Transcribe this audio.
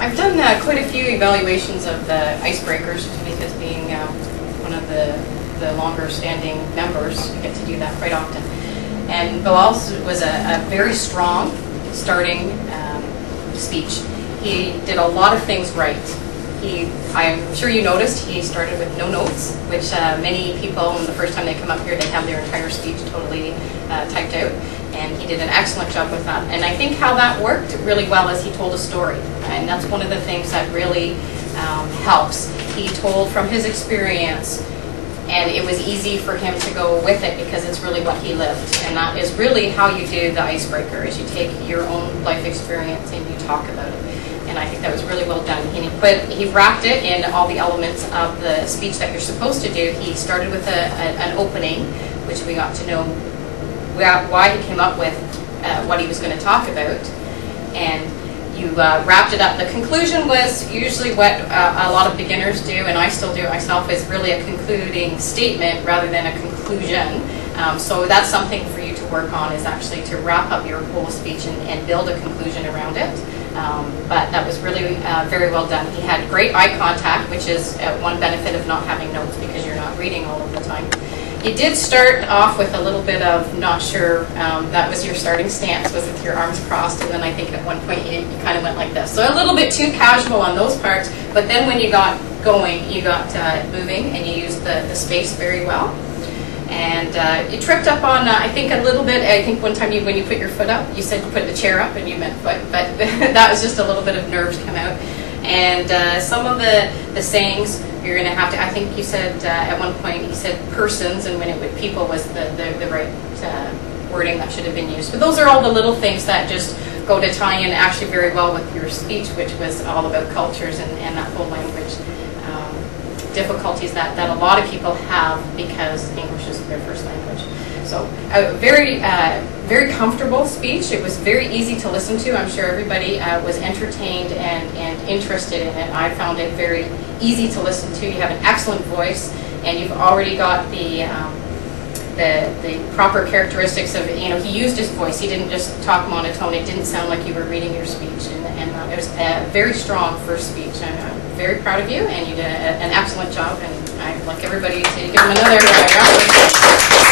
I've done quite a few evaluations of the icebreakers, because being one of the longer standing members, I get to do that quite often. And Belal was a very strong starting speech. He did a lot of things right. I'm sure you noticed he started with no notes, which many people, the first time they come up here, they have their entire speech totally typed out. And he did an excellent job with that. And I think how that worked really well is he told a story. And that's one of the things that really helps. He told from his experience, and it was easy for him to go with it because it's really what he lived. And that is really how you do the icebreaker, is you take your own life experience and you talk about it. And I think that was really well done. But he wrapped it in all the elements of the speech that you're supposed to do. He started with an opening, which we got to know why he came up with what he was going to talk about. And you wrapped it up. The conclusion was usually what a lot of beginners do, and I still do it myself, is really a concluding statement rather than a conclusion. So that's something for you to work on, is actually to wrap up your whole speech and build a conclusion around it. But that was really very well done. He had great eye contact, which is one benefit of not having notes, because you're not reading all of the time. You did start off with a little bit of not sure, that was your starting stance, was with your arms crossed, and then I think at one point you kind of went like this. So a little bit too casual on those parts, but then when you got going, you got moving, and you used the space very well. And you tripped up on, I think a little bit, I think one time when you put your foot up, you said you put the chair up and you meant foot, but that was just a little bit of nerves come out. And some of the sayings, you're going to have to, I think you said at one point, you said persons, and when it would people was the right wording that should have been used. But those are all the little things that just go to tie in actually very well with your speech, which was all about cultures and that whole language difficulties that a lot of people have because English is their first language. So a very comfortable speech. It was very easy to listen to. I'm sure everybody was entertained and interested in it. I found it very easy to listen to. You have an excellent voice, and you've already got the proper characteristics of, he used his voice. He didn't just talk monotone. It didn't sound like you were reading your speech. And it was a very strong first speech. I'm very proud of you, and you did an excellent job, and I'd like everybody to give him another round.